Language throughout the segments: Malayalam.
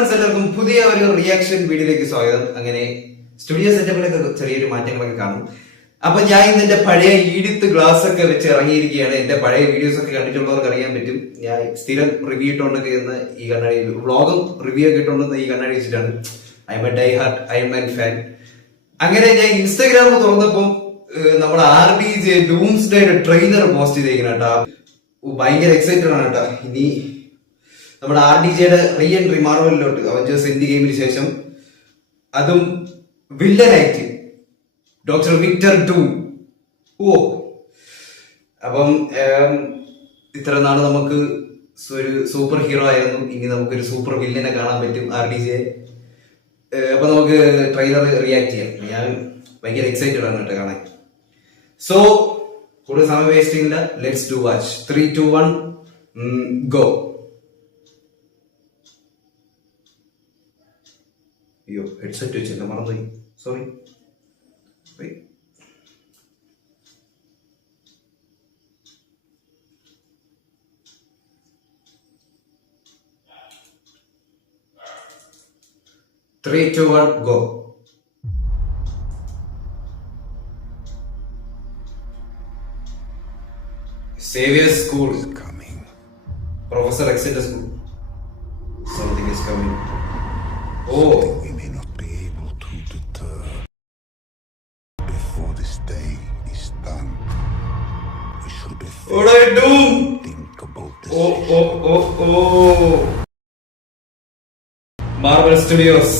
ഫ്രണ്ട്സ്, എല്ലാവർക്കും പുതിയ ഒരു റിയാക്ഷൻ വീഡിയോയിലേക്ക് സ്വാഗതം. അങ്ങനെ സ്റ്റുഡിയോ സെറ്റപ്പിലൊക്കെ ചെറിയൊരു മാറ്റങ്ങളൊക്കെ കാണും. അപ്പൊ ഞാൻ ഇന്ന് എന്റെ പഴയ ഈഡിത്ത് ഗ്ലാസ് ഒക്കെ വെച്ച് ഇറങ്ങിയിരിക്കുകയാണ്. എന്റെ പഴയ വീഡിയോസ് ഒക്കെ കണ്ടിട്ടുള്ളവർക്ക് അറിയാൻ പറ്റും. ഞാൻ സ്ഥിരം റിവ്യൂ ഇട്ടുകൊണ്ടൊക്കെ ഇരുന്ന് ഈ കണ്ണാടി, വ്ളോഗും റിവ്യൂ ഒക്കെ ഇട്ടുകൊണ്ടെന്ന് ഈ കണ്ണാടി വെച്ചിട്ടാണ്. I am a die hard Iron Man fan. അങ്ങനെ ഞാൻ ഇൻസ്റ്റാഗ്രാം തുറന്നപ്പം നമ്മുടെ RDJ ഡൂംസ്ഡേയുടെ ട്രെയിലർ പോസ്റ്റ് ചെയ്തേക്കുന്ന കേട്ടാ. ഭയങ്കര എക്സൈറ്റഡ് ആണ് കേട്ടാ. ഇനി നമ്മുടെ RDJയുടെ റീ എൻട്രി മാർവലിലോട്ട് അവഞ്ചേഴ്സ് എൻഡ് ഗെയിമിന് ശേഷം, അതും വില്ലനായിട്ട് ഡോക്ടർ വിക്ടർ ഡൂം. അപ്പം ഇത്ര നാള് നമുക്ക് ഒരു സൂപ്പർ ഹീറോ ആയിരുന്നു, ഇനി നമുക്കൊരു സൂപ്പർ വില്ലനെ കാണാൻ പറ്റും RDJ. അപ്പൊ നമുക്ക് ട്രെയിലർ റിയാക്ട് ചെയ്യാം. ഞാൻ ഭയങ്കര എക്സൈറ്റഡ് ആണ് കേട്ടോ കാണാൻ. സോ കൂടുതൽ സമയം വേസ്റ്റ് ചെയ്യുന്നില്ല, ലെറ്റ്സ് ഡു വാച്ച്. 3, 2, 1 ഗോ. അയ്യോ, ഹെഡ്സെറ്റ് വെച്ചില്ല, മറന്നുപോയി, sorry. 3, 2, 1 go. Xavier's school is coming. Professor Xavier's school. Something is coming. Something we may not be able to deter. Before this day is done, we should be what do I do? Think about this. Oh. Marvel Studios.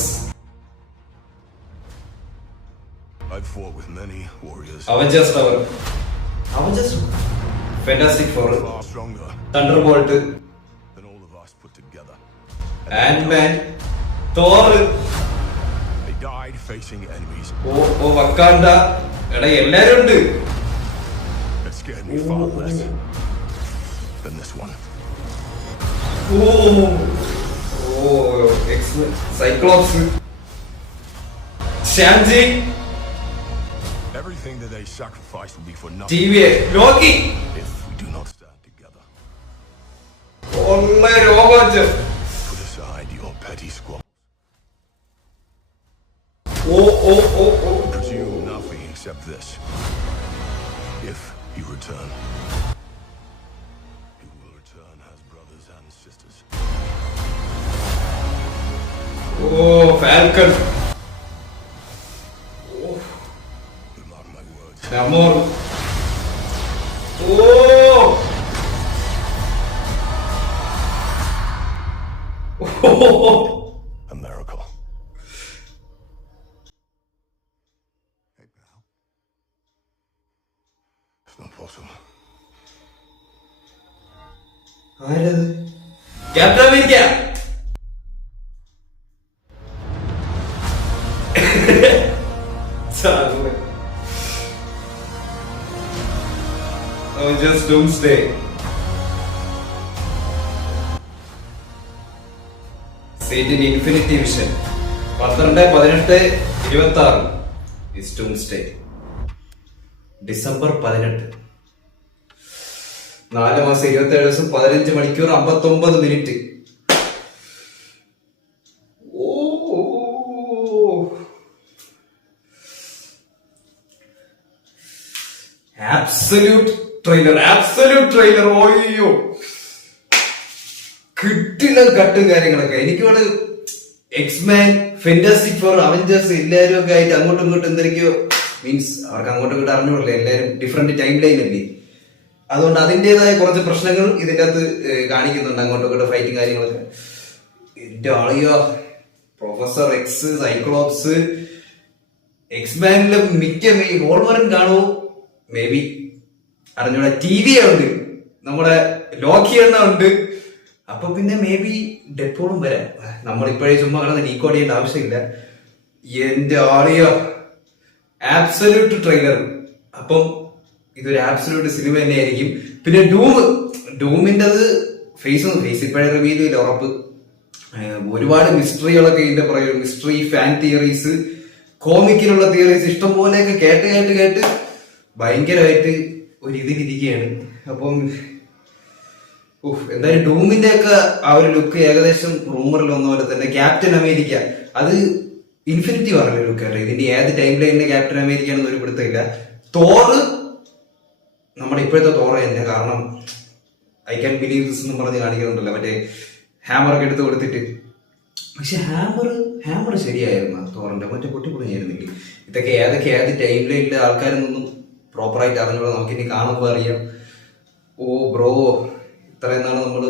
I've fought with many warriors. Avengers Tower. Avengers. Fantastic Four. Far stronger Thunderbolt. than all of us put together. Ant-Man. Thor. They died facing enemies Wakanda. എടാ എല്ലാരും ഉണ്ട്. that scared me far less than this one. X-Men. Cyclops. Shang-Chi. Everything that they sacrifice will be for nothing TVA. Loki. if we do not stand together. Romancham. Put aside your petty squabbles. Presume nothing except this. If you return, you will return as brothers and sisters. Falcon. You mark my words. Namor. A miracle. Hey, pal. It's not possible. ആരത്? Captain America. Avengers Doomsday. Set in Infinity Vision. 12, 18, 26 is Doomsday. December 18. 4 മാസം 27 ദിവസം 15 മണിക്കൂർ 59 മിനിറ്റ്. Absolute trailer. ഓയ്യോ, കിട്ടില്ല കട്ടും കാര്യങ്ങളൊക്കെ. എനിക്ക് ഇവിടെ എക്സ്മാൻ, ഫെന്റാസ്റ്റിക് ഫോർ, അവഞ്ചേഴ്സ് എല്ലാവരും ഒക്കെ ആയിട്ട് അങ്ങോട്ടും ഇങ്ങോട്ടും എന്തൊക്കെയോ മീൻസ് അവർക്ക് അങ്ങോട്ടും ഇങ്ങോട്ടും അറിഞ്ഞൂടല്ലേ, എല്ലാവരും ഡിഫറെന്റ് ടൈം ലൈൻ അല്ലേ. അതുകൊണ്ട് അതിൻ്റെതായ കുറച്ച് പ്രശ്നങ്ങൾ ഇതിൻ്റെ അകത്ത് കാണിക്കുന്നുണ്ട്. അങ്ങോട്ടും ഇങ്ങോട്ടും ഫൈറ്റും കാര്യങ്ങളൊക്കെ. എന്റെ ആളിയോ, പ്രൊഫസർ എക്സ്, സൈക്ലോപ്സ്, എക്സ്മാനിലെ മിക്ക വോൾവറിൻ കാണുമോ മേ ബി അറിഞ്ഞൂടെ. TV ഉണ്ട്, നമ്മുടെ ലോക്കി എണ്ണ ഉണ്ട്. അപ്പൊ പിന്നെ മേ ബി ഡെഡ്പോളും വരാം. നമ്മളിപ്പോഴേ ചുമ്മാ കിടന്ന് ഡീകോഡ് ചെയ്യേണ്ട ആവശ്യമില്ല. എന്റെ ആളിയോ, ആബ്സല്യൂട്ട് ട്രെയിലർ. അപ്പം ഇതൊരു ആബ്സല്യൂട്ട് സിനിമ തന്നെയായിരിക്കും. പിന്നെ ഡൂമിൻ്റെത് ഫേസ് ഇപ്പോഴേ റിവീൽ ചെയ്യില്ല, ഉറപ്പ്. ഒരുപാട് മിസ്റ്ററികളൊക്കെ ഇതിന്റെ പറയുക, മിസ്റ്ററി, ഫാൻ തിയറീസ്, കോമിക്കിലുള്ള തിയറീസ് ഇഷ്ടം പോലെയൊക്കെ കേട്ട് ഭയങ്കരമായിട്ട് ഒരു ഇതിലിരിക്കുകയാണ്. അപ്പം എന്തായാലും ഡൂമിന്റെ ഒക്കെ ആ ഒരു ലുക്ക് ഏകദേശം റൂമറിൽ വന്ന പോലെ തന്നെ ക്യാപ്റ്റൻ അമേരിക്ക അത് ഇൻഫിനിറ്റി പറഞ്ഞ ലുക്ക് കേട്ടോ. ഇതിന്റെ ഏത് ടൈം ലൈനിലെ ക്യാപ്റ്റൻ അമേരിക്ക ആണെന്ന് ഒരു പിടുത്തമില്ല. തോറ് നമ്മുടെ ഇപ്പോഴത്തെ തോറ തന്നെ, കാരണം ഐ ക്യാൻ ബിലീവ് ദിസ് എന്ന് പറഞ്ഞ് കാണിക്കുന്നുണ്ടല്ലോ മറ്റേ ഹാമറൊക്കെ എടുത്ത് കൊടുത്തിട്ട്. പക്ഷെ ഹാമർ ശരിയായിരുന്നു തോറിന്റെ, മറ്റേ പൊട്ടിപ്പൊളിഞ്ഞായിരുന്നെങ്കിൽ. ഇതൊക്കെ ഏത് ടൈം ലൈനിലെ ആൾക്കാരൊന്നും പ്രോപ്പറായിട്ട് അറിഞ്ഞൂടെ, നമുക്കിനി കാണുമ്പോൾ അറിയാം. ഓ ബ്രോ, ഇത്രയും നാൾ നമ്മൾ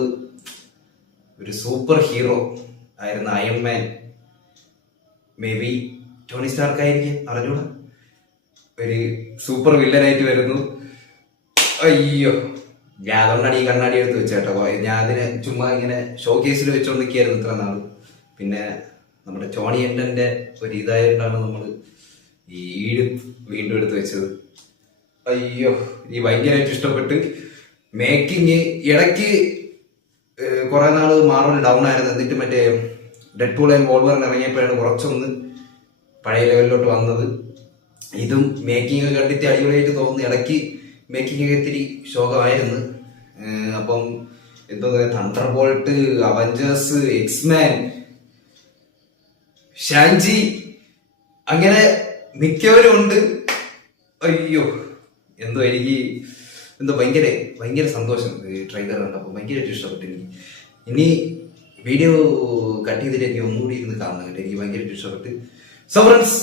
ഒരു സൂപ്പർ ഹീറോ ആയിരുന്ന Iron Man, maybe Tony Stark ആയിരിക്കും, അറിഞ്ഞൂടാ, ഒരു സൂപ്പർ വില്ലനായിട്ട് വരുന്നു. അയ്യോ, ഞാൻ അതുകൊണ്ടാണ് ഈ കണ്ണാടി എടുത്ത് വെച്ചേട്ടോ. ഞാൻ അതിനെ ചുമ്മാ ഇങ്ങനെ ഷോ കേസിൽ വെച്ചോണ്ടിരിക്കുകയായിരുന്നു ഇത്ര നാൾ. പിന്നെ നമ്മുടെ ടോണി എൻഡന്റെ ഒരു ഇതായിട്ടാണ് നമ്മൾ ഈ വീണ്ടും എടുത്ത് വെച്ചത്. അയ്യോ, ഈ ഭയങ്കരമായിട്ട് ഇഷ്ടപ്പെട്ട്. മേക്കിങ് ഇടയ്ക്ക് കുറെ നാള് മാർവൽ ഡൗൺ ആയിരുന്നു, എന്നിട്ട് മറ്റേ ഡെഡ്പൂൾ ആൻഡ് വോൾവറിൻ ഇറങ്ങിയപ്പോഴാണ് കുറച്ചൊന്ന് പഴയ ലെവലിലോട്ട് വന്നത്. ഇതും മേക്കിംഗ് ഒക്കെ കണ്ടിട്ട് അടിപൊളിയായിട്ട് തോന്നുന്നു. ഇടയ്ക്ക് മേക്കിംഗ് ഒക്കെ ഇത്തിരി ശോകമായിരുന്നു. അപ്പം എന്തോ thunder bolt, Avengers, X-Men, Shanji, അങ്ങനെ മിക്കവരും ഉണ്ട്. അയ്യോ, എന്തോ എനിക്ക് എന്തോ ഭയങ്കര സന്തോഷം ഈ ട്രെയിലർ കണ്ടപ്പോൾ. ഭയങ്കരമായിട്ട് ഇഷ്ടപ്പെട്ടു എനിക്ക്. ഇനി വീഡിയോ കട്ട് ചെയ്തിട്ട് എനിക്ക് ഒന്നുകൂടി ഇരുന്ന് കാണുന്നത് കേട്ടോ, എനിക്ക് ഭയങ്കരമായിട്ട് ഇഷ്ടപ്പെട്ട്. സോ ഫ്രണ്ട്സ്,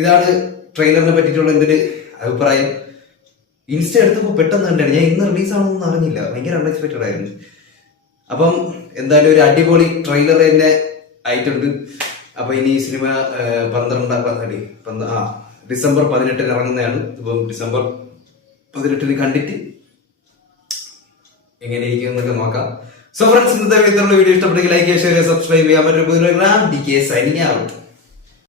ഇതാണ് ട്രെയിലറിനെ പറ്റിയിട്ടുള്ള എൻ്റെ ഒരു അഭിപ്രായം. ഇൻസ്റ്റ എടുത്തപ്പോൾ പെട്ടെന്ന് കണ്ടാണ്, ഞാൻ ഇന്ന് റിലീസാണെന്നൊന്നും അറിഞ്ഞില്ല, ഭയങ്കര അൺഎക്സ്പെക്റ്റഡ് ആയിരുന്നു. അപ്പം എന്തായാലും ഒരു അടിപൊളി ട്രെയിലർ തന്നെ ആയിട്ടുണ്ട്. അപ്പൊ ഇനി ഈ സിനിമ ഡിസംബർ 18 ഇറങ്ങുന്നതാണ്. ഇപ്പം ഡിസംബർ 18 കണ്ടിട്ട് എങ്ങനെ ഇരിക്കും എന്നൊക്കെ നോക്കാം. സോ ഫ്രണ്ട്സ്, ഇന്നത്തെ വീഡിയോ ഇഷ്ടപ്പെട്ടെങ്കിൽ ലൈക്ക് ചെയ്യുക, ഷെയർ ചെയ്യുക, സബ്സ്ക്രൈബ് ചെയ്യാൻ. മറ്റൊരു സൈനിങ് ഔട്ട്.